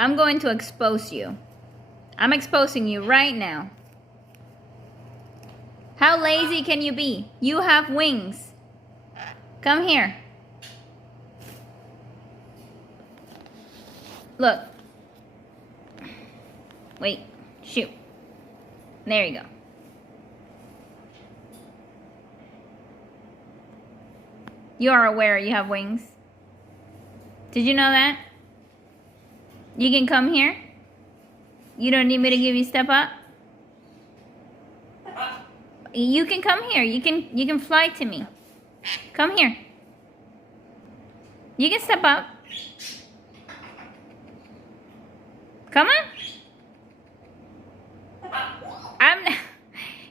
I'm going to expose you. I'm exposing you right now. How lazy can you be? You have wings. Come here. Look. Wait. Shoot. There you go. You are aware you have wings. Did you know that? You can come here. You don't need me to give you step up. You can come here. You can fly to me. Come here. You can step up. Come on.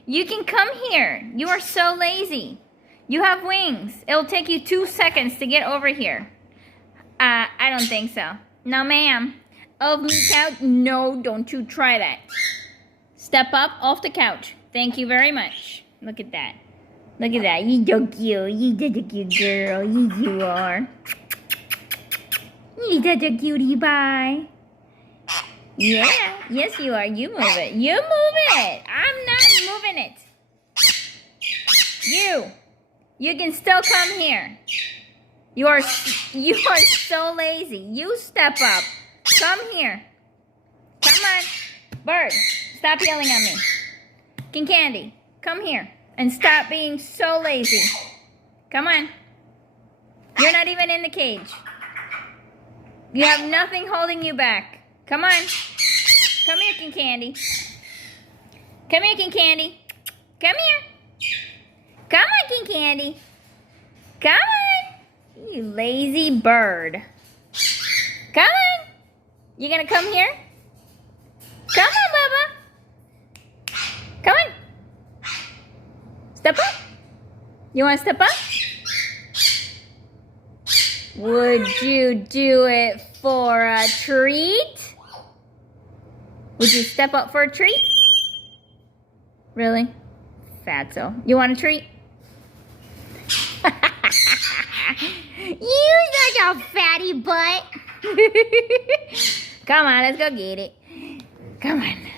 You can come here. You are so lazy. You have wings. It'll take you 2 seconds to get over here. I don't think so. No, ma'am. Off the couch? No, don't you try that. Step up off the couch. Thank you very much. Look at that. Look at that. You're so cute. You're such a cute girl. You are. You're such a cutie pie. Yeah. Yes, you are. You move it. You move it. I'm not moving it. You can still come here. You are so lazy. You step up. Come here. Come on. Bird, stop yelling at me. King Candy, come here and stop being so lazy. Come on. You're not even in the cage. You have nothing holding you back. Come on. Come here, King Candy. Come here, King Candy. Come here. Come on, King Candy. Come on. You lazy bird. Come on. You gonna come here? Come on, Bubba. Come on. Step up. You wanna step up? Would you do it for a treat? Would you step up for a treat? Really? Fatso. You want a treat? You such a fatty butt. Come on, let's go get it. Come on.